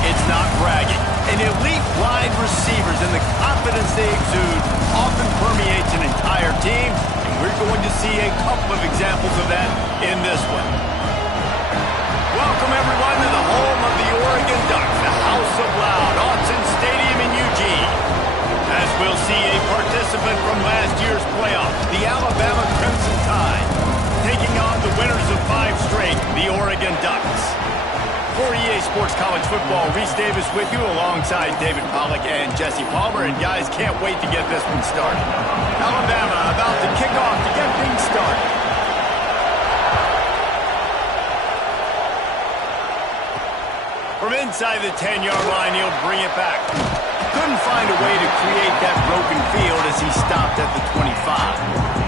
It's not bragging. And elite wide receivers and the confidence they exude often permeates an entire team, and we're going to see a couple of examples of that in this one. Welcome, everyone, to the home of the Oregon Ducks, the House of Loud, Autzen Stadium in Eugene. As we'll see a participant from last year's playoff, the Alabama Crimson Tide, taking on the winners of 5 straight, the Oregon Ducks. For EA Sports College Football, Reese Davis with you alongside David Pollack and Jesse Palmer. And guys, can't wait to get this one started. Alabama about to kick off to get things started. From inside the 10-yard line, he'll bring it back. Couldn't find a way to create that broken field as he stopped at the 25.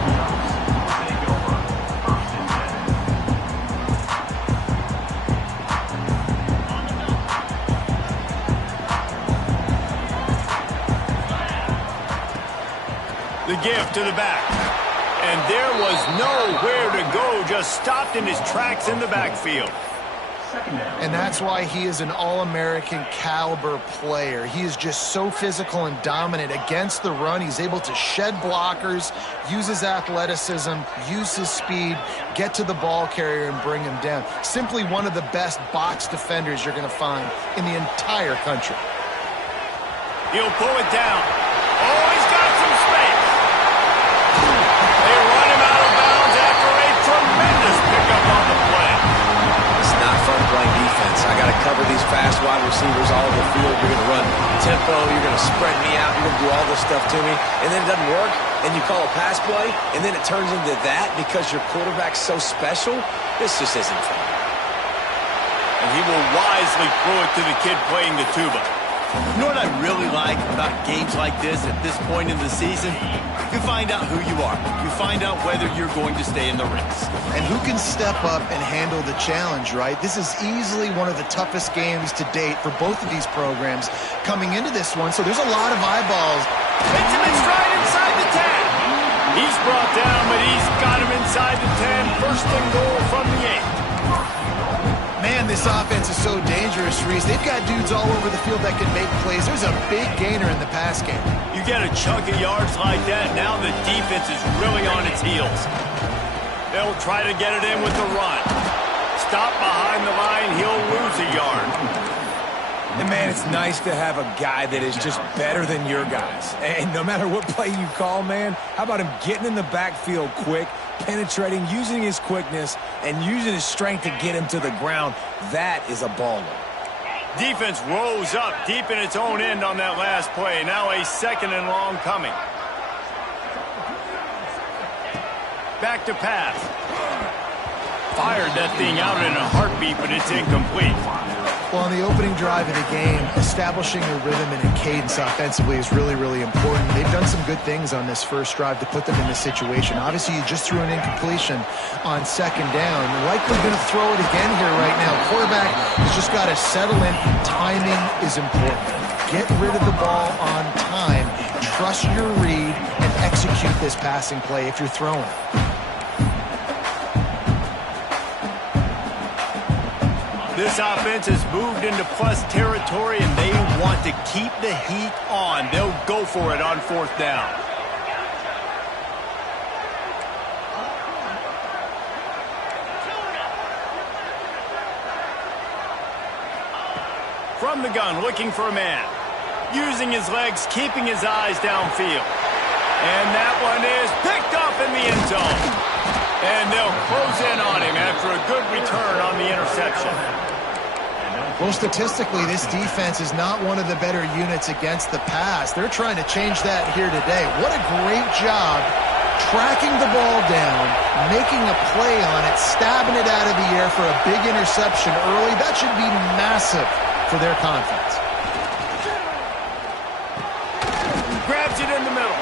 The give to the back. And there was nowhere to go, just stopped in his tracks in the backfield. And that's why he is an All-American caliber player. He is just so physical and dominant against the run. He's able to shed blockers, use his athleticism, use his speed, get to the ball carrier and bring him down. Simply one of the best box defenders you're going to find in the entire country. He'll pull it down. Oh, he's got some space. They run him out of bounds after a tremendous pickup on the play. It's not fun playing defense. I got to cover these fast wide receivers all over the field. You're going to run tempo. You're going to spread me out. You're going to do all this stuff to me. And then it doesn't work. And you call a pass play. And then it turns into that because your quarterback's so special. This just isn't fun. And he will wisely throw it to the kid playing the tuba. You know what I really like about games like this at this point in the season? You find out who you are. You find out whether you're going to stay in the race. And who can step up and handle the challenge, right? This is easily one of the toughest games to date for both of these programs coming into this one, so there's a lot of eyeballs. Hits him in stride inside the 10. He's brought down, but he's got him inside the 10. First and goal from the 8. Man, this offense is so dangerous, Reese. They've got dudes all over the field that can make plays. There's a big gainer in the pass game. You get a chunk of yards like that, now the defense is really on its heels. They'll try to get it in with the run. Stop behind the line, he'll lose a yard. And man, it's nice to have a guy that is just better than your guys. And no matter what play you call, man, how about him getting in the backfield quick, penetrating, using his quickness, and using his strength to get him to the ground? That is a baller. Defense rose up deep in its own end on that last play. Now a 2nd and long coming. Back to pass. Fired that thing out in a heartbeat, but it's incomplete. Well, on the opening drive of the game, establishing a rhythm and a cadence offensively is really, really important. They've done some good things on this first drive to put them in this situation. Obviously, you just threw an incompletion on 2nd down. Likely going to throw it again here right now. Quarterback has just got to settle in. Timing is important. Get rid of the ball on time. Trust your read and execute this passing play if you're throwing it. This offense has moved into plus territory, and they want to keep the heat on. They'll go for it on 4th down. From the gun, looking for a man. Using his legs, keeping his eyes downfield. And that one is picked off in the end zone. And they'll close in on him after a good return on the interception. Well, statistically, this defense is not one of the better units against the pass. They're trying to change that here today. What a great job tracking the ball down, making a play on it, stabbing it out of the air for a big interception early. That should be massive for their confidence. Grabs it in the middle.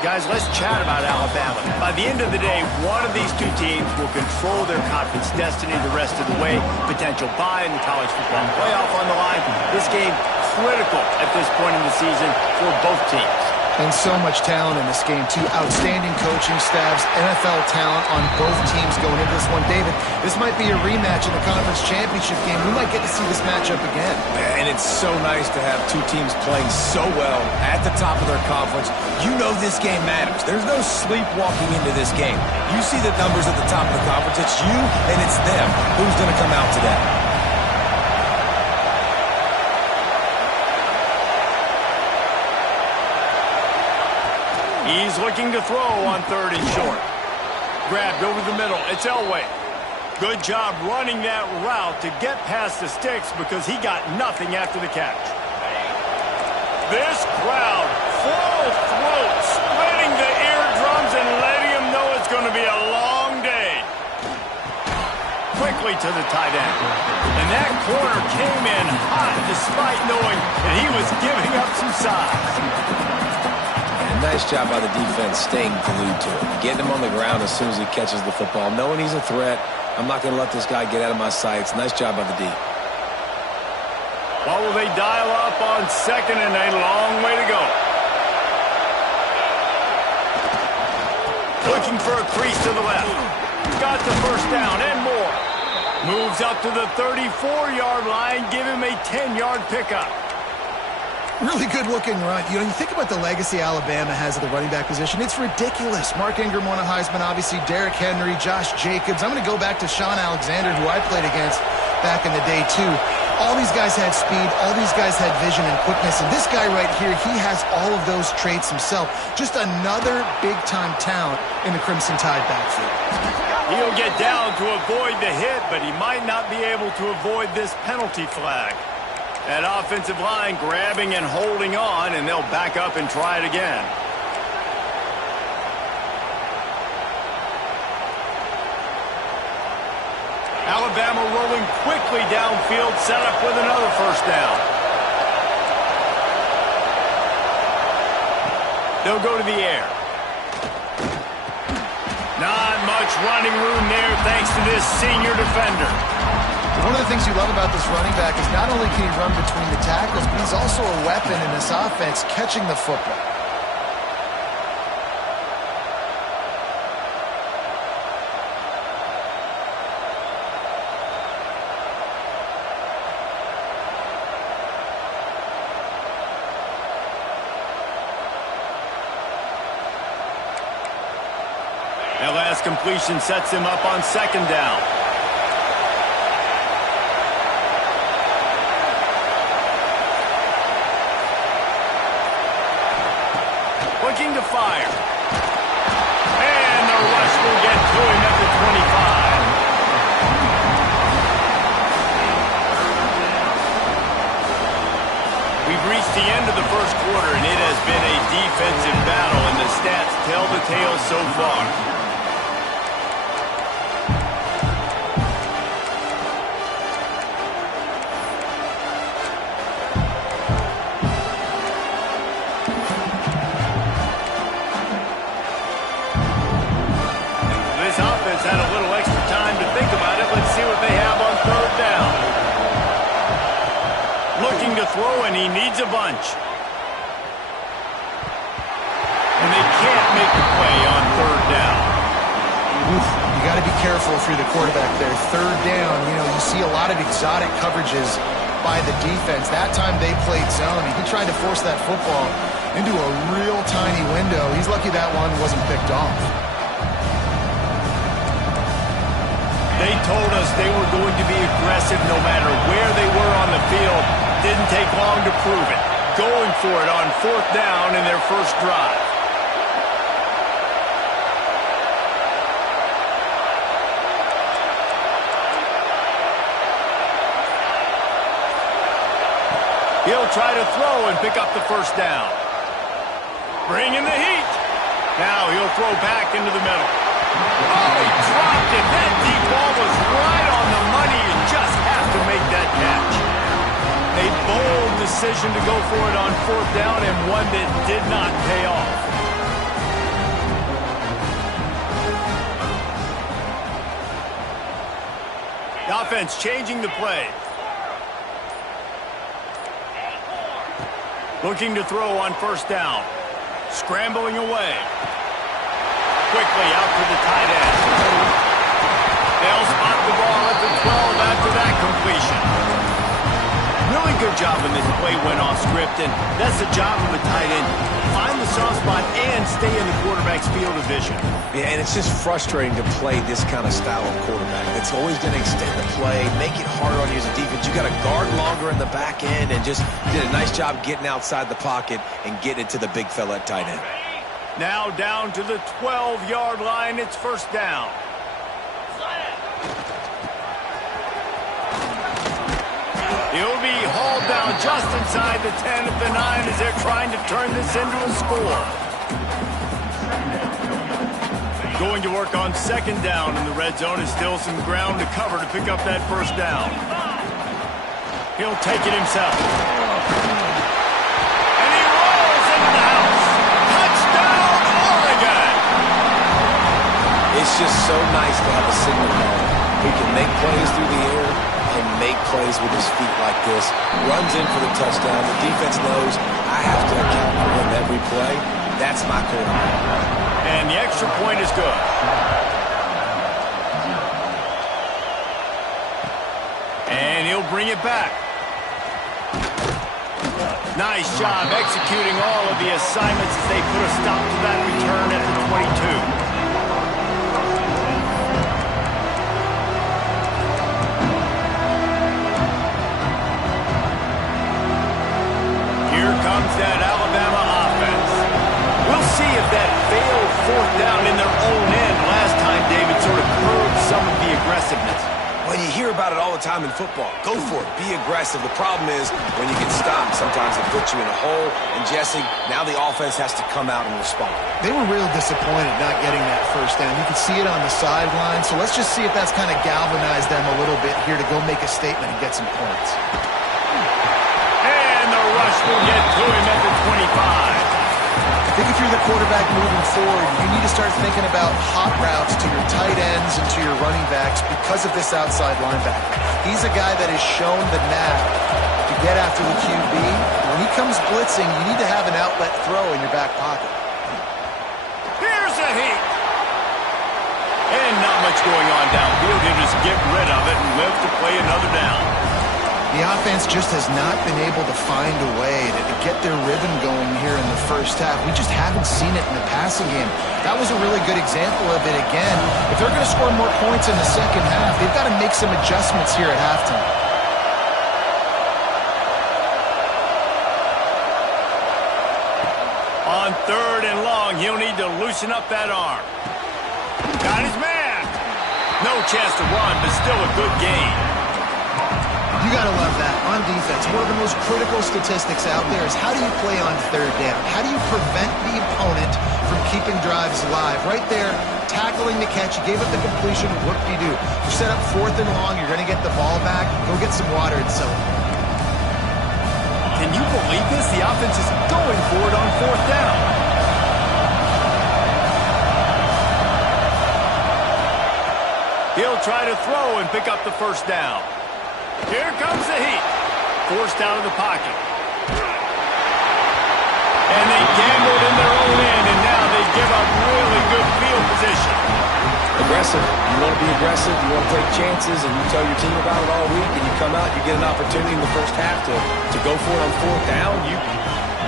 Guys, let's chat about Alabama. By the end of the day, one of these two teams will control their conference destiny the rest of the way. Potential bye in the college football playoff on the line. This game critical at this point in the season for both teams. And so much talent in this game, too. Outstanding coaching staffs, NFL talent on both teams going into this one. David, this might be a rematch in the conference championship game. We might get to see this matchup again. And it's so nice to have two teams playing so well at the top of their conference. You know this game matters. There's no sleepwalking into this game. You see the numbers at the top of the conference. It's you and it's them. Who's going to come out today? He's looking to throw on 3rd and short. Grabbed over the middle. It's Elway. Good job running that route to get past the sticks because he got nothing after the catch. This crowd, full throat, splitting the eardrums and letting him know it's going to be a long day. Quickly to the tight end. And that corner came in hot despite knowing that he was giving up some size. Nice job by the defense staying glued to it. Getting him on the ground as soon as he catches the football. Knowing he's a threat, I'm not going to let this guy get out of my sights. Nice job by the D. What will they dial up on 2nd and a long way to go? Looking for a crease to the left. Got the first down and more. Moves up to the 34-yard line. Give him a 10-yard pickup. Really good-looking run. You know, you think about the legacy Alabama has at the running back position. It's ridiculous. Mark Ingram won a Heisman, obviously. Derrick Henry, Josh Jacobs. I'm going to go back to Sean Alexander, who I played against back in the day, too. All these guys had speed. All these guys had vision and quickness. And this guy right here, he has all of those traits himself. Just another big-time talent in the Crimson Tide backfield. He'll get down to avoid the hit, but he might not be able to avoid this penalty flag. That offensive line grabbing and holding on, and they'll back up and try it again. Alabama rolling quickly downfield, set up with another first down. They'll go to the air. Not much running room there thanks to this senior defender. One of the things you love about this running back is not only can he run between the tackles, but he's also a weapon in this offense, catching the football. That last completion sets him up on 2nd down. Looking to fire. And the rush will get to him at the 25. We've reached the end of the first quarter, and it has been a defensive battle, and the stats tell the tale so far. Had a little extra time to think about it. Let's see what they have on 3rd down. Looking to throw, and he needs a bunch. And they can't make the play on 3rd down. Oof, you got to be careful if you're the quarterback there. 3rd down, you know, you see a lot of exotic coverages by the defense. That time they played zone, and he tried to force that football into a real tiny window. He's lucky that one wasn't picked off. They told us they were going to be aggressive no matter where they were on the field. Didn't take long to prove it. Going for it on 4th down in their first drive. He'll try to throw and pick up the first down. Bringing the heat. Now he'll throw back into the middle. Oh, he dropped it. That deep ball was right on the money. You just have to make that catch. A bold decision to go for it on 4th down, and one that did not pay off. The offense changing the play. Looking to throw on 1st down. Scrambling away. Quickly out to the tight end. They'll spot the ball at the 12 after that completion. Really good job when this play went off script, and that's the job of a tight end. Find the soft spot and stay in the quarterback's field of vision. Yeah, and it's just frustrating to play this kind of style of quarterback. It's always going to extend the play, make it harder on you as a defense. You got to guard longer in the back end, and just did a nice job getting outside the pocket and getting it to the big fella at tight end. Now down to the 12-yard line. It's first down. He'll be hauled down just inside the 10 at the 9 as they're trying to turn this into a score. Going to work on second down in the red zone. Is still some ground to cover to pick up that first down. He'll take it himself. And he rolls into the house. Touchdown, Oregon! It's just so nice to have a signal caller who can make plays through the air and make plays with his feet like this. Runs in for the touchdown. The defense knows I have to account for him every play. That's my quarterback. And the extra point is good. And he'll bring it back. Nice job executing all of the assignments as they put a stop to that return at the 22. Here comes that Alabama offense. We'll see if that failed fourth down in their own end last time, David, sort of curbed some of the aggressiveness. Well, you hear about it all the time in football. Go for it. Be aggressive. The problem is when you get stopped, sometimes it puts you in a hole. And, Jesse, now the offense has to come out and respond. They were real disappointed not getting that first down. You could see it on the sideline. So let's just see if that's kind of galvanized them a little bit here to go make a statement and get some points. And the rush will get to him at the 25. I think if you're the quarterback moving forward, you need to start thinking about hot routes to your tight ends and to your running backs because of this outside linebacker. He's a guy that has shown the knack to get after the QB. When he comes blitzing, you need to have an outlet throw in your back pocket. Here's a heat. And not much going on downfield. He'll just get rid of it and live to play another down. The offense just has not been able to find a way to get their rhythm going here in the first half. We just haven't seen it in the passing game. That was a really good example of it again. If they're going to score more points in the second half, they've got to make some adjustments here at halftime. On third and long, he'll need to loosen up that arm. Got his man. No chance to run, but still a good gain. You got to love that on defense. One of the most critical statistics out there is how do you play on third down? How do you prevent the opponent from keeping drives alive? Right there, tackling the catch. You gave up the completion. What do? You set up fourth and long. You're going to get the ball back. Go get some water and celebrate. Can you believe this? The offense is going for it on fourth down. He'll try to throw and pick up the first down. Here comes the heat. Forced out of the pocket. And they gambled in their own end, and now they give up really good field position. Aggressive. You want to be aggressive. You want to take chances, and you tell your team about it all week, and you come out, you get an opportunity in the first half to go for it on fourth down. You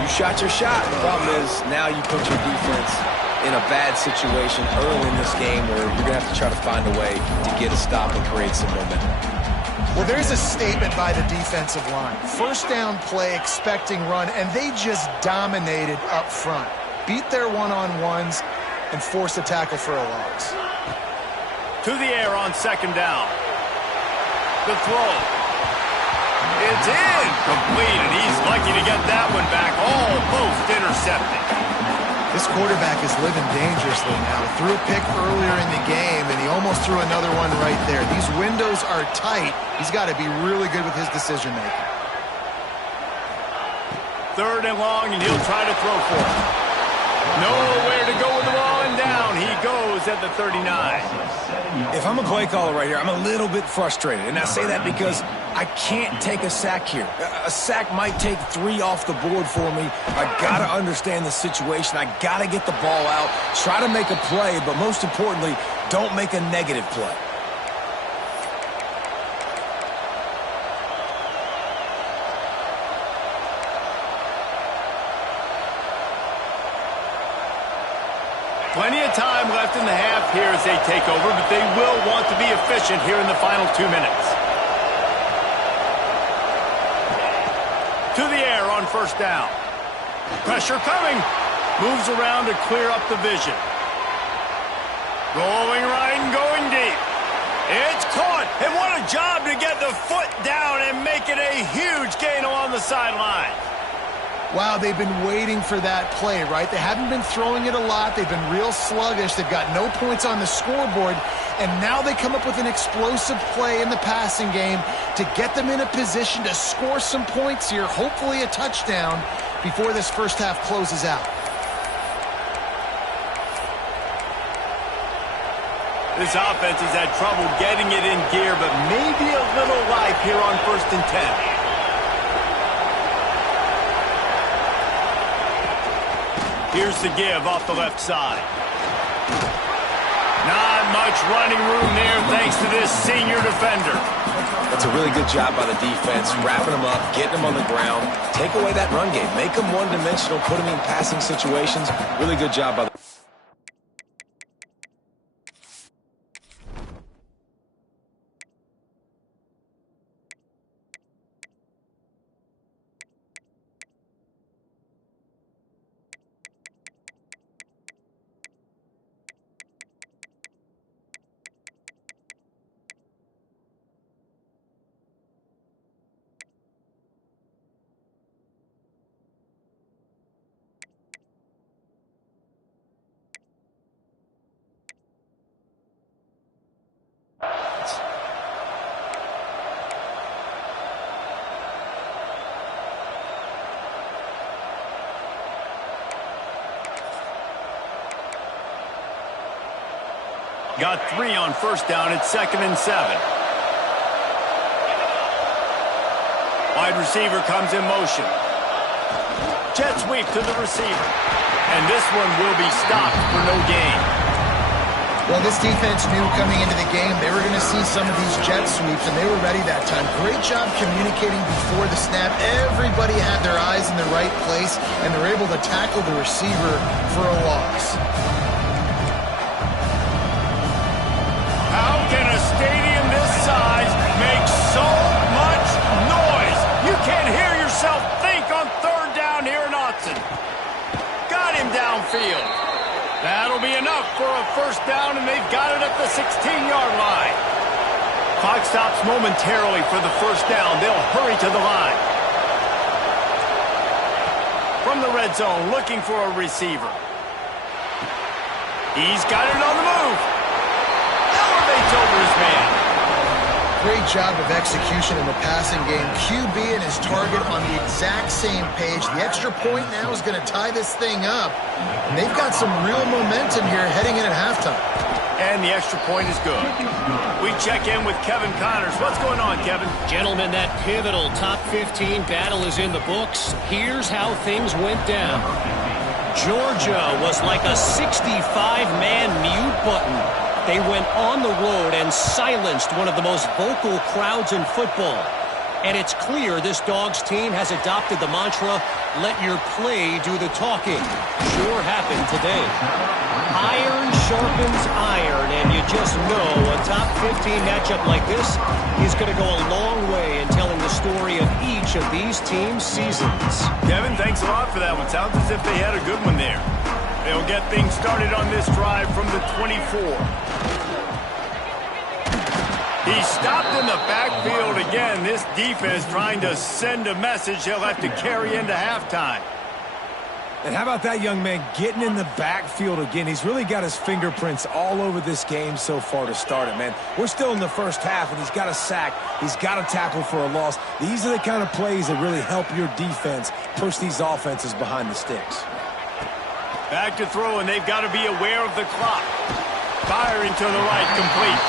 shot your shot. The problem is now you put your defense in a bad situation early in this game where you're going to have to try to find a way to get a stop and create some momentum. Well, there's a statement by the defensive line. First down play, expecting run, and they just dominated up front. Beat their one-on-ones and forced a tackle for a loss. To the air on second down. The throw. It's in. Complete, and he's lucky to get that one back. Almost intercepted. This quarterback is living dangerously now. Threw a pick earlier in the game, and he almost threw another one right there. These windows are tight. He's got to be really good with his decision-making. Third and long, and he'll try to throw for it. Nowhere to go with the ball, and down he goes goes at the 39. If I'm a play caller right here, I'm a little bit frustrated. And I say that because I can't take a sack here. A sack might take 3 off the board for me. I got to understand the situation. I got to get the ball out, try to make a play, but most importantly, don't make a negative play. Plenty of time left in the half here as they take over, but they will want to be efficient here in the final 2 minutes. To the air on first down. Pressure coming. Moves around to clear up the vision. Going right and going deep. It's caught. And what a job to get the foot down and make it a huge gain along the sideline. Wow, they've been waiting for that play, right? They haven't been throwing it a lot. They've been real sluggish. They've got no points on the scoreboard. And now they come up with an explosive play in the passing game to get them in a position to score some points here, hopefully a touchdown, before this first half closes out. This offense has had trouble getting it in gear, but maybe a little life here on 1st and 10. Here's the give off the left side. Not much running room there thanks to this senior defender. That's a really good job by the defense, wrapping them up, getting them on the ground. Take away that run game. Make them one-dimensional, put them in passing situations. Really good job by the... Got 3 on first down. It's 2nd and 7. Wide receiver comes in motion. Jet sweep to the receiver. And this one will be stopped for no gain. Well, this defense knew coming into the game they were going to see some of these jet sweeps, and they were ready that time. Great job communicating before the snap. Everybody had their eyes in the right place, and they were able to tackle the receiver for a loss. How can a stadium this size make so much noise? You can't hear yourself think on 3rd down here in Autzen. Got him downfield. That'll be enough for a first down, and they've got it at the 16-yard line. Clock stops momentarily for the first down. They'll hurry to the line. From the red zone, looking for a receiver. He's got it on the move. Elevates over his man. Great job of execution in the passing game. QB and his target on the exact same page. The extra point now is going to tie this thing up. And they've got some real momentum here heading in at halftime. And the extra point is good. We check in with Kevin Connors. What's going on, Kevin? Gentlemen, that pivotal top 15 battle is in the books. Here's how things went down. Georgia was like a 65-man mute button. They went on the road and silenced one of the most vocal crowds in football. And it's clear this Dogs team has adopted the mantra, let your play do the talking. Sure happened today. Iron sharpens iron, and you just know a top 15 matchup like this is going to go a long way in telling the story of each of these teams' seasons. Kevin, thanks a lot for that one. Sounds as if they had a good one there. They'll get things started on this drive from the 24. He's stopped in the backfield again. This defense trying to send a message they'll have to carry into halftime. And how about that young man getting in the backfield again? He's really got his fingerprints all over this game so far to start it, man. We're still in the first half, and he's got a sack. He's got a tackle for a loss. These are the kind of plays that really help your defense push these offenses behind the sticks. Back to throw, and they've got to be aware of the clock. Firing to the right, complete.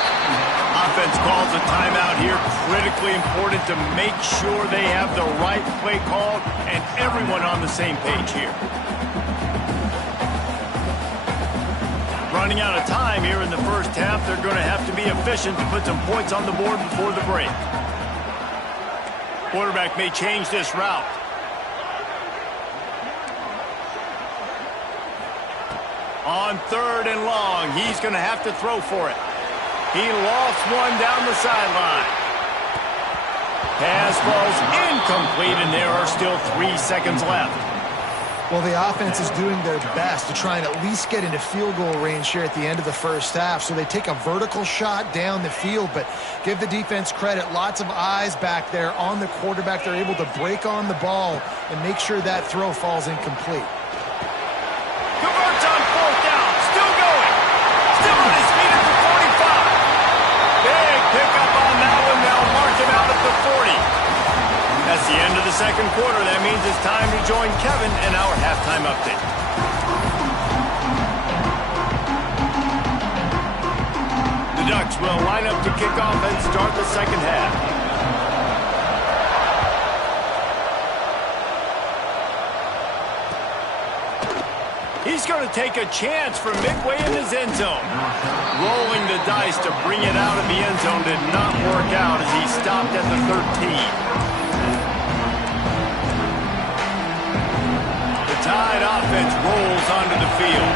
Offense calls a timeout here. Critically important to make sure they have the right play called and everyone on the same page here. Running out of time here in the first half. They're going to have to be efficient to put some points on the board before the break. Quarterback may change this route. On 3rd and long, he's going to have to throw for it. He lost one down the sideline. Pass falls incomplete, and there are still 3 seconds left. Well, the offense is doing their best to try and at least get into field goal range here at the end of the first half. So they take a vertical shot down the field, but give the defense credit. Lots of eyes back there on the quarterback. They're able to break on the ball and make sure that throw falls incomplete. Converts on 4th down. Still going. Still on his feet at the 45. Big pickup on that one. They'll mark him out at the 40. That's the end of the second quarter. That means it's time to join Kevin in our halftime update. The Ducks will line up to kick off and start the second half. He's going to take a chance from midway in his end zone. Rolling the dice to bring it out of the end zone did not work out as he stopped at the 13. Tide offense rolls onto the field.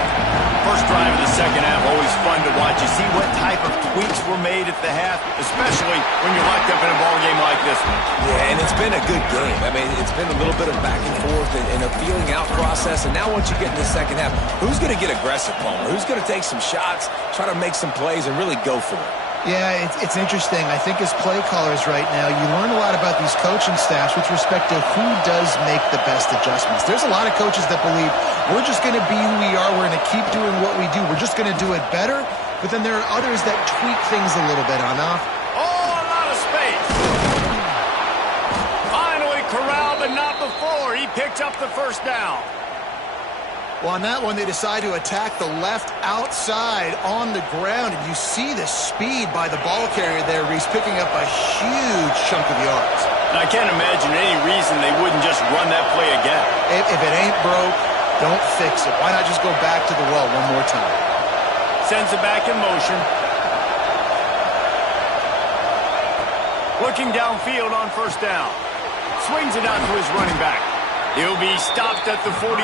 First drive of the second half, always fun to watch. You see what type of tweaks were made at the half, especially when you're locked up in a ball game like this one. Yeah, and it's been a good game. I mean, it's been a little bit of back and forth and a feeling out process. And now once you get in the second half, who's going to get aggressive, Palmer? Who's going to take some shots, try to make some plays, and really go for it? Yeah, it's interesting. I think as play callers right now, you learn a lot about these coaching staffs with respect to who does make the best adjustments. There's a lot of coaches that believe we're just going to be who we are. We're going to keep doing what we do. We're just going to do it better. But then there are others that tweak things a little bit on off. Oh, a lot of space. Finally corralled, but not before. He picks up the first down. Well, on that one, they decide to attack the left outside on the ground, and you see the speed by the ball carrier there. He's picking up a huge chunk of yards. And I can't imagine any reason they wouldn't just run that play again. If it ain't broke, don't fix it. Why not just go back to the well one more time? Sends it back in motion. Looking downfield on first down. Swings it out to his running back. He'll be stopped at the 44,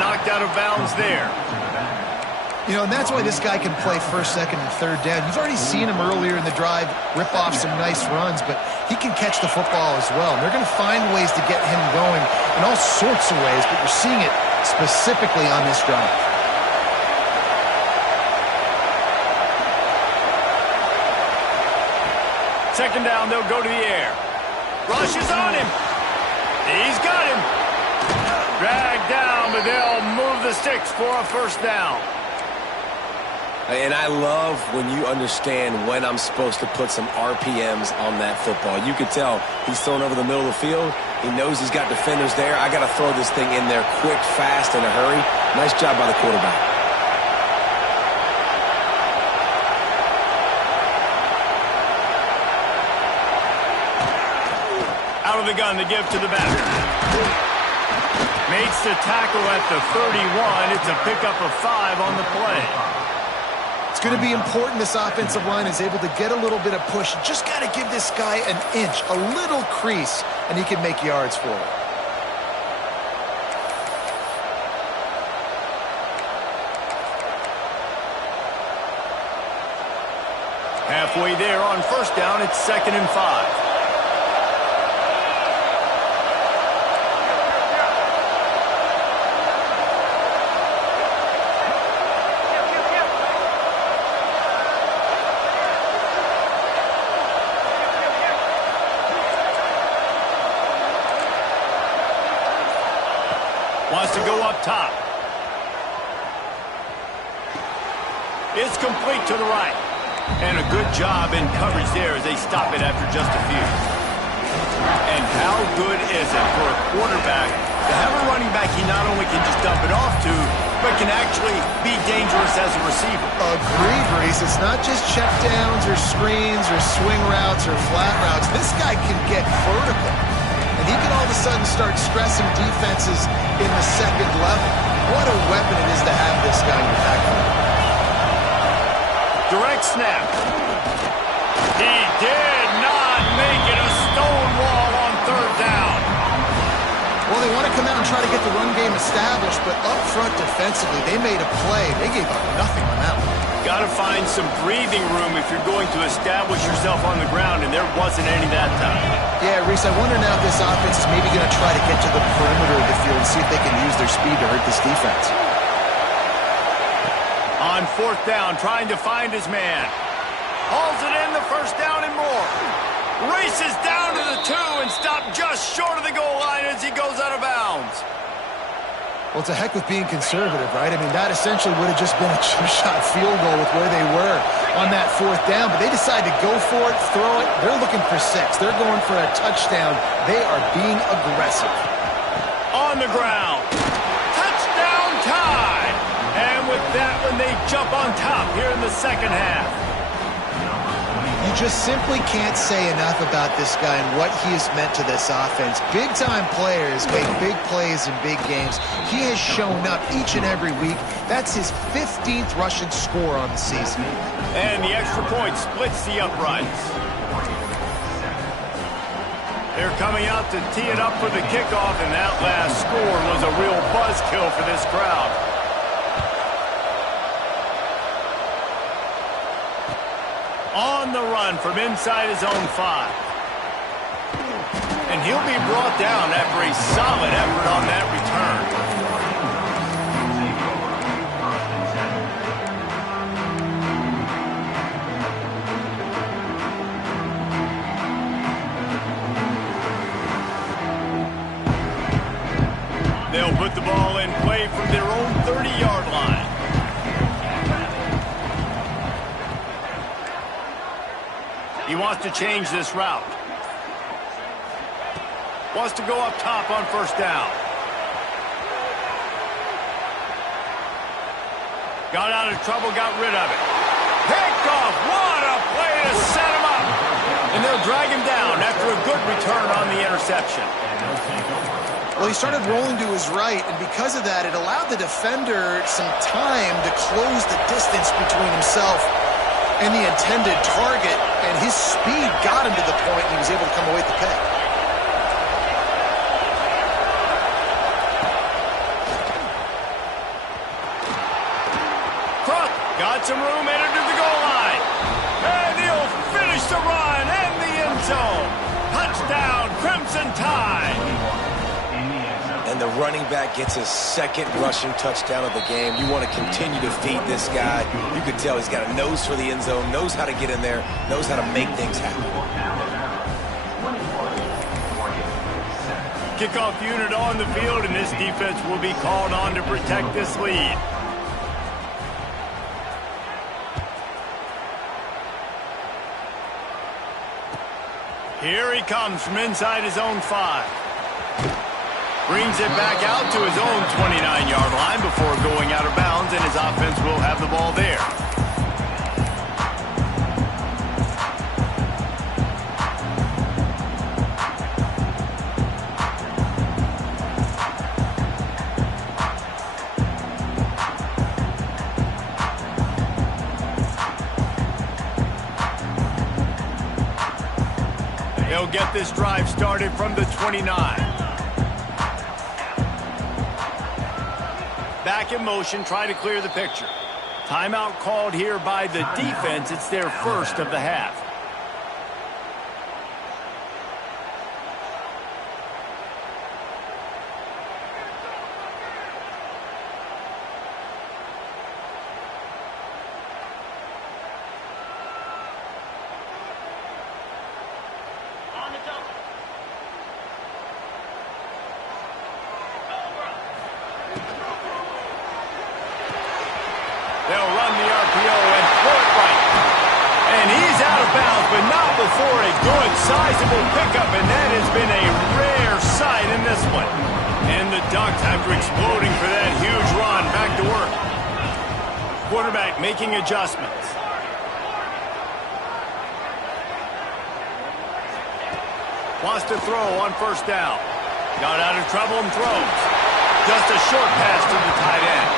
knocked out of bounds there. You know, and that's why this guy can play first, second, and third down. You've already seen him earlier in the drive rip off some nice runs, but he can catch the football as well. And they're going to find ways to get him going in all sorts of ways, but you're seeing it specifically on this drive. Second down, they'll go to the air. Rush is on him. He's got him. Dragged down, but they'll move the sticks for a first down. And I love when you understand when I'm supposed to put some RPMs on that football. You could tell he's thrown over the middle of the field. He knows he's got defenders there. I got to throw this thing in there quick, fast, in a hurry. Nice job by the quarterback. Out of the gun to give to the back. Makes the tackle at the 31. It's a pickup of 5 on the play. It's going to be important this offensive line is able to get a little bit of push. Just got to give this guy an inch, a little crease, and he can make yards for it. Halfway there on first down, it's 2nd and 5. Wants to go up top. It's complete to the right. And a good job in coverage there as they stop it after just a few. And how good is it for a quarterback to have a running back he not only can just dump it off to, but can actually be dangerous as a receiver. Agreed, Reese. It's not just check downs or screens or swing routes or flat routes. This guy can get vertical. And he can all of a sudden start stressing defenses in the second level. What a weapon it is to have this guy in your backfield. Direct snap. He did not make it a stone wall on third down. Well, they want to come out and try to get the run game established, but up front defensively, they made a play. They gave up nothing on that one. Got to find some breathing room if you're going to establish yourself on the ground, and there wasn't any that time. Yeah, Reese, I wonder now if this offense is maybe going to try to get to the perimeter of the field and see if they can use their speed to hurt this defense. On fourth down, trying to find his man. Hauls it in, the first down and more. Races down to the 2 and stopped just short of the goal line as he goes out of bounds. Well, it's a heck with being conservative, right? I mean, that essentially would have just been a chip-shot field goal with where they were on that fourth down, but they decided to go for it, throw it. They're looking for 6. They're going for a touchdown. They are being aggressive. On the ground. Touchdown tie. And with that one, they jump on top here in the second half. You just simply can't say enough about this guy and what he has meant to this offense. Big-time players make big plays in big games. He has shown up each and every week. That's his 15th rushing score on the season. And the extra point splits the uprights. They're coming out to tee it up for the kickoff, and that last score was a real buzzkill for this crowd. On the run from inside his own 5. And he'll be brought down after a solid effort on that return. They'll put the ball in play from their own 30-yard line. He wants to change this route. Wants to go up top on first down. Got out of trouble, got rid of it. Picked off. What a play to set him up. And they'll drag him down after a good return on the interception. Well, he started rolling to his right, and because of that, it allowed the defender some time to close the distance between himself and the intended target, and his speed got him to the point and he was able to come away with the pick. Crook got some room, entered to the goal line. And he'll finish the run and the end zone. Touchdown, Crimson Tide. And the running back gets his second rushing touchdown of the game. You want to continue to feed this guy. You can tell he's got a nose for the end zone, knows how to get in there, knows how to make things happen. Kickoff unit on the field, and this defense will be called on to protect this lead. Here he comes from inside his own 5. Brings it back out to his own 29-yard line before going out of bounds, and his offense will have the ball there. They'll get this drive started from the 29. Back in motion, try to clear the picture. Timeout called here by the defense. It's their first of the half. They'll run the RPO and throw it right. And he's out of bounds, but not before a good, sizable pickup, and that has been a rare sight in this one. And the Ducks, after exploding for that huge run, back to work making adjustments. Wants to throw on first down. Got out of trouble and throws. Just a short pass to the tight end.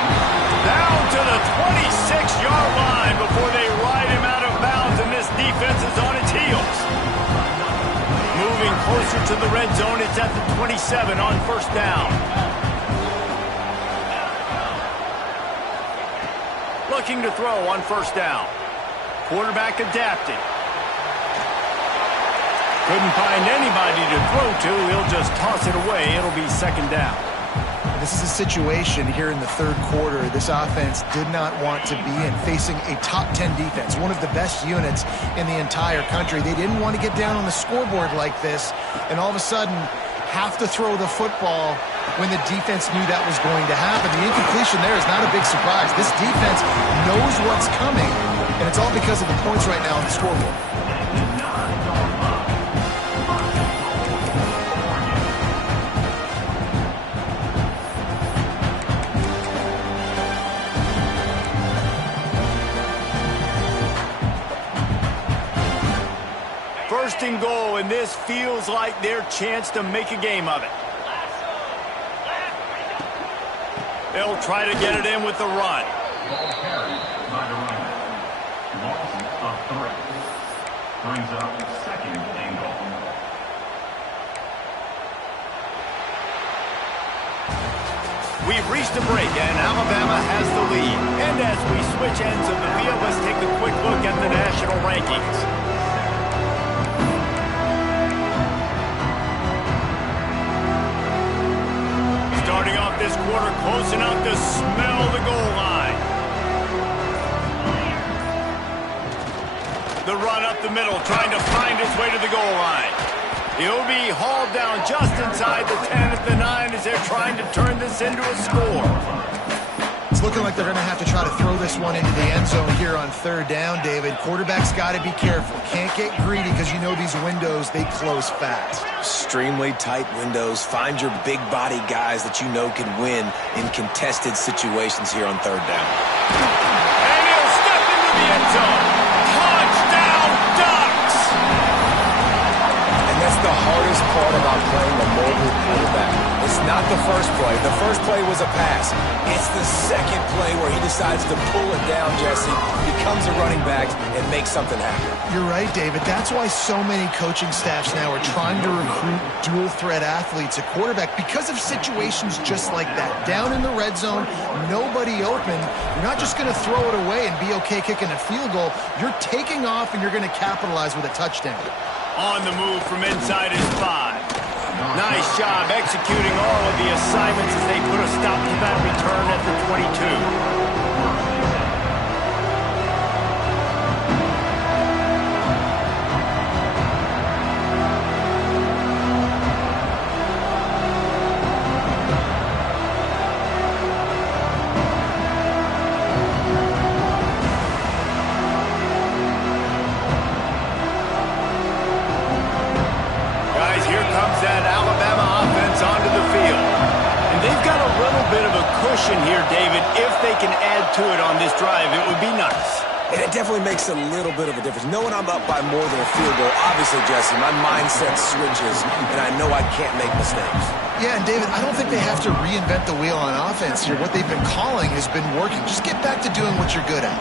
Down to the 26-yard line before they ride him out of bounds, and this defense is on its heels. Moving closer to the red zone, it's at the 27 on first down. Looking to throw on first down. Quarterback adapting. Couldn't find anybody to throw to. He'll just toss it away. It'll be second down. This is a situation here in the third quarter this offense did not want to be in, facing a top 10 defense, one of the best units in the entire country. They didn't want to get down on the scoreboard like this and all of a sudden have to throw the football when the defense knew that was going to happen. The incompletion there is not a big surprise. This defense knows what's coming, and it's all because of the points right now on the scoreboard. First and goal, and this feels like their chance to make a game of it. They'll try to get it in with the run. Ball carried by the running back. Loss of 3. Brings up second and goal. We've reached a break, and Alabama has the lead. And as we switch ends of the field, let's take a quick look at the national rankings. Starting off this quarter close enough to smell the goal line. The run up the middle, trying to find its way to the goal line. He'll be hauled down just inside the 10 at the 9 as they're trying to turn this into a score. It's looking like they're going to have to try to throw this one into the end zone here on third down, David. Quarterback's got to be careful. Can't get greedy because you know these windows, they close fast. Extremely tight windows. Find your big body guys that you know can win in contested situations here on third down. And he'll step into the end zone. Touchdown, Ducks! And that's the hardest part about playing a mobile quarterback. It's not the first play. The first play was a pass. It's the second play where he decides to pull it down, Jesse, becomes a running back, and makes something happen. You're right, David. That's why so many coaching staffs now are trying to recruit dual-threat athletes at quarterback because of situations just like that. Down in the red zone, nobody open. You're not just going to throw it away and be okay kicking a field goal. You're taking off, and you're going to capitalize with a touchdown. On the move from inside his 5. Nice job executing all of the assignments as they put a stop to that return at the 22. Here, David, if they can add to it on this drive, it would be nice. And it definitely makes a little bit of a difference. Knowing I'm up by more than a field goal, obviously, Jesse, my mindset switches, and I know I can't make mistakes. Yeah, and David, I don't think they have to reinvent the wheel on offense here. What they've been calling has been working. Just get back to doing what you're good at.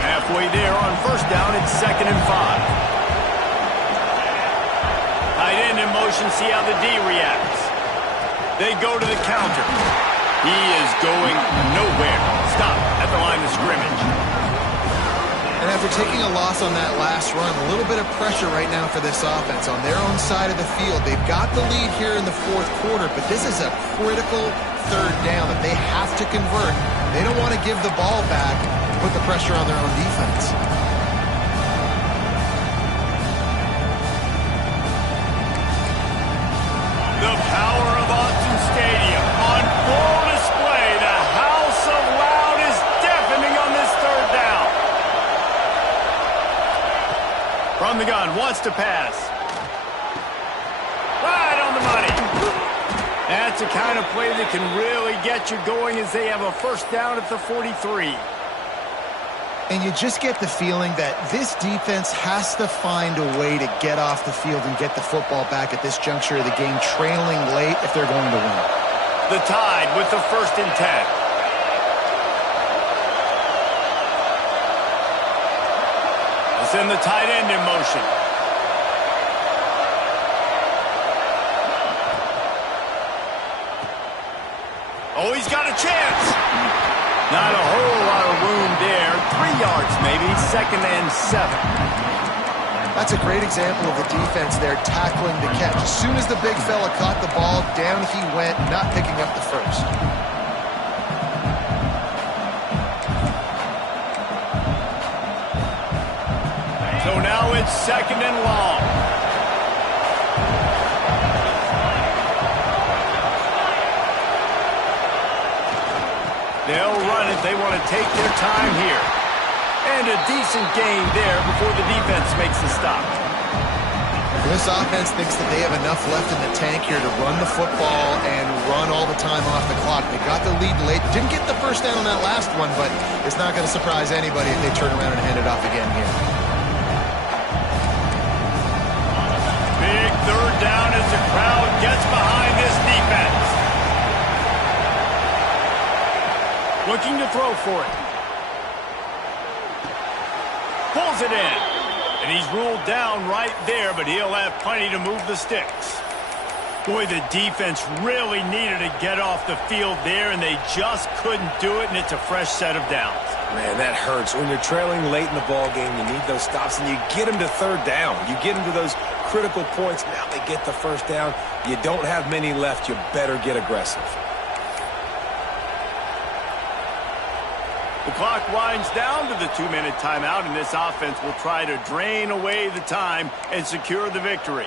Halfway there on first down, it's 2nd and 5. Tight end in motion, see how the D reacts. They go to the counter. He is going nowhere. Stop at the line of scrimmage. And after taking a loss on that last run, a little bit of pressure right now for this offense on their own side of the field. They've got the lead here in the fourth quarter, but this is a critical third down that they have to convert. They don't want to give the ball back and put the pressure on their own defense. The power of Autzen Stadium on full display. The House of Loud is deafening on this third down. From the gun, wants to pass. Right on the money. That's the kind of play that can really get you going as they have a first down at the 43. And you just get the feeling that this defense has to find a way to get off the field and get the football back at this juncture of the game, trailing late if they're going to win. The Tide with the 1st and 10. They'll send the tight end in motion. Oh, he's got a chance. Not a whole lot of room there. 3 yards maybe, 2nd and 7. That's a great example of the defense there tackling the catch. As soon as the big fella caught the ball, down he went, not picking up the first. So now it's 2nd and long. They'll run it. They want to take their time here. And a decent gain there before the defense makes the stop. This offense thinks that they have enough left in the tank here to run the football and run all the time off the clock. They got the lead late. Didn't get the first down on that last one, but it's not going to surprise anybody if they turn around and hand it off again here. Big 3rd down as the crowd gets behind this defense. Looking to throw for it. Pulls it in. And he's ruled down right there, but he'll have plenty to move the sticks. Boy, the defense really needed to get off the field there, and they just couldn't do it, and it's a fresh set of downs. Man, that hurts. When you're trailing late in the ball game, you need those stops, and you get them to 3rd down. You get them to those critical points. Now they get the first down. You don't have many left. You better get aggressive. The clock winds down to the 2-minute timeout, and this offense will try to drain away the time and secure the victory.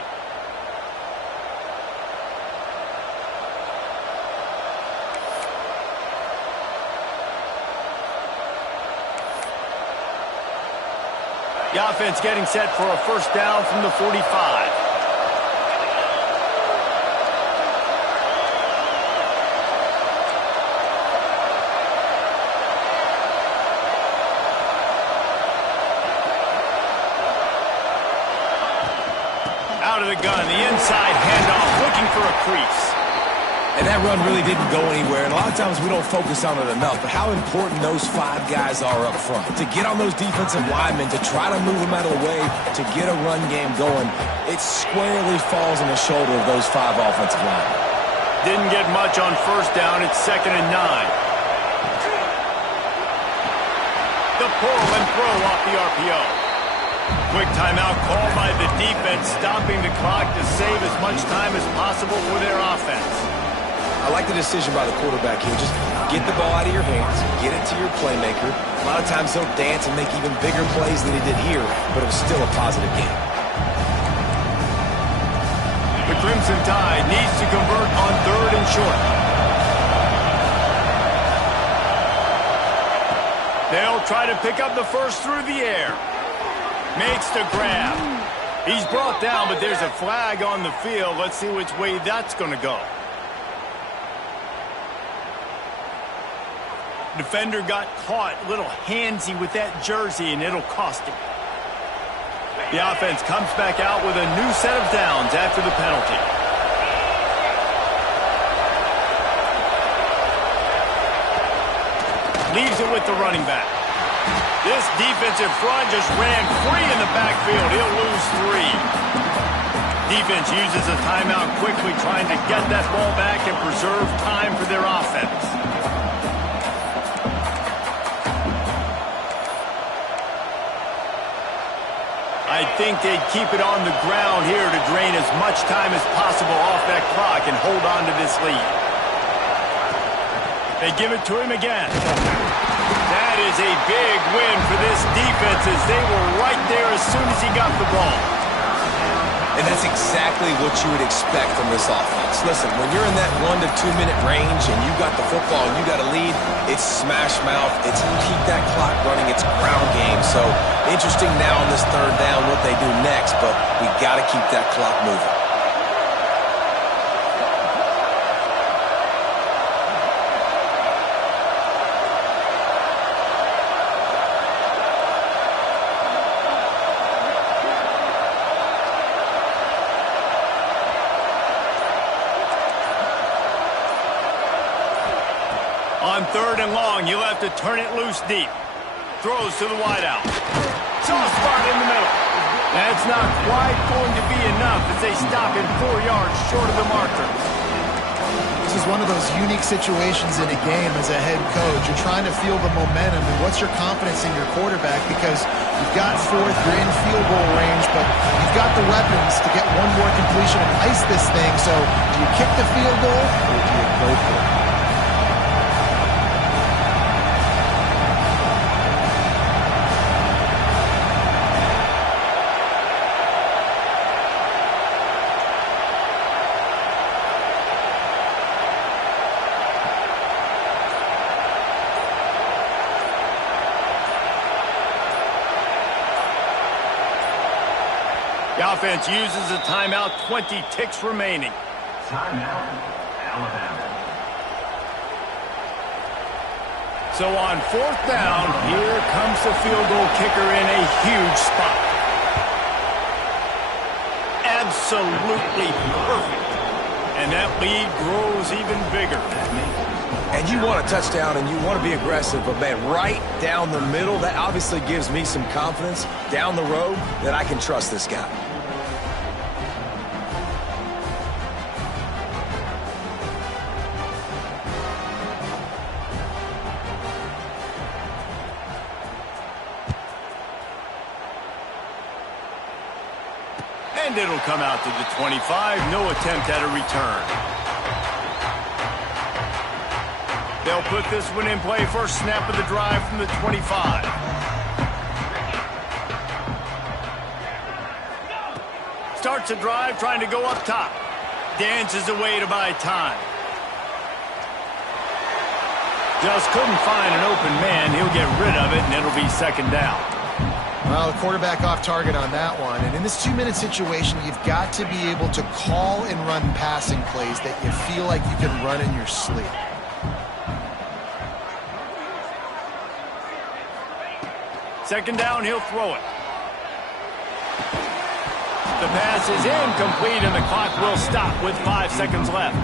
The offense getting set for a first down from the 45. Out of the gun, the inside handoff, looking for a crease. And that run really didn't go anywhere, and a lot of times we don't focus on it enough, but how important those 5 guys are up front. To get on those defensive linemen, to try to move them out of the way, to get a run game going, it squarely falls on the shoulder of those 5 offensive linemen. Didn't get much on first down, it's 2nd and 9. The pull and throw off the RPO. Quick timeout called by the defense, stopping the clock to save as much time as possible for their offense. I like the decision by the quarterback here. Just get the ball out of your hands, get it to your playmaker. A lot of times he'll dance and make even bigger plays than he did here, but it was still a positive game. The Crimson Tide needs to convert on 3rd and short. They'll try to pick up the first through the air. Makes the grab. He's brought down, but there's a flag on the field. Let's see which way that's going to go. Defender got caught a little handsy with that jersey, and it'll cost him. The offense comes back out with a new set of downs after the penalty. Leaves it with the running back. This defensive front just ran free in the backfield. He'll lose 3. Defense uses a timeout quickly, trying to get that ball back and preserve time for their offense. I think they'd keep it on the ground here to drain as much time as possible off that clock and hold on to this lead. They give it to him again. That is a big win for this defense as they were right there as soon as he got the ball. And that's exactly what you would expect from this offense. Listen, when you're in that 1 to 2 minute range and you got the football and you got a lead, it's smash mouth, it's keep that clock running, it's ground game. So interesting now on this 3rd down what they do next, but we got to keep that clock moving. 3rd and long. You'll have to turn it loose deep. Throws to the wideout. Soft spot in the middle. That's not quite going to be enough as they stop him 4 yards short of the marker. This is one of those unique situations in a game as a head coach. You're trying to feel the momentum, and what's your confidence in your quarterback? Because you've got 4th, you're in field goal range, but you've got the weapons to get one more completion and ice this thing. So do you kick the field goal or do you go for it? The offense uses a timeout, 20 ticks remaining. Timeout, Alabama. So on 4th down, here comes the field goal kicker in a huge spot. Absolutely perfect. And that lead grows even bigger. And you want a touchdown and you want to be aggressive, but man, right down the middle, that obviously gives me some confidence down the road that I can trust this guy. And it'll come out to the 25. No attempt at a return. They'll put this one in play. First snap of the drive from the 25. Starts a drive trying to go up top. Dances away to buy time. Just couldn't find an open man. He'll get rid of it, and it'll be 2nd down. Well, the quarterback off target on that one. And in this 2-minute situation, you've got to be able to call and run passing plays that you feel like you can run in your sleep. Second down, he'll throw it. The pass is incomplete, and the clock will stop with 5 seconds left.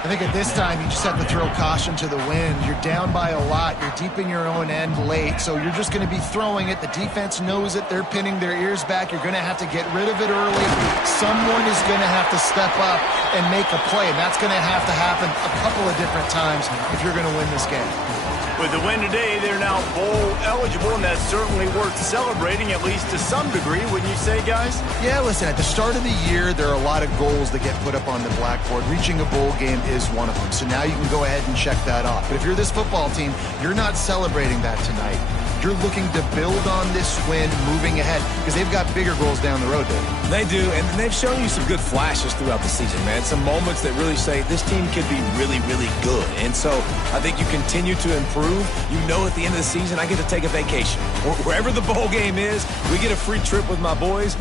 I think at this time, you just have to throw caution to the wind. You're down by a lot. You're deep in your own end late, so you're just going to be throwing it. The defense knows it. They're pinning their ears back. You're going to have to get rid of it early. Someone is going to have to step up and make a play, and that's going to have to happen a couple of different times if you're going to win this game. With the win today, they're now bowl eligible, and that's certainly worth celebrating, at least to some degree, wouldn't you say, guys? Yeah, listen, at the start of the year, there are a lot of goals that get put up on the blackboard. Reaching a bowl game is one of them, so now you can go ahead and check that off. But if you're this football team, you're not celebrating that tonight. You're looking to build on this win moving ahead because they've got bigger goals down the road, Dave. They do, and they've shown you some good flashes throughout the season, man. Some moments that really say this team could be really, really good. And so I think you continue to improve. You know at the end of the season, I get to take a vacation. Wherever the bowl game is, we get a free trip with my boys.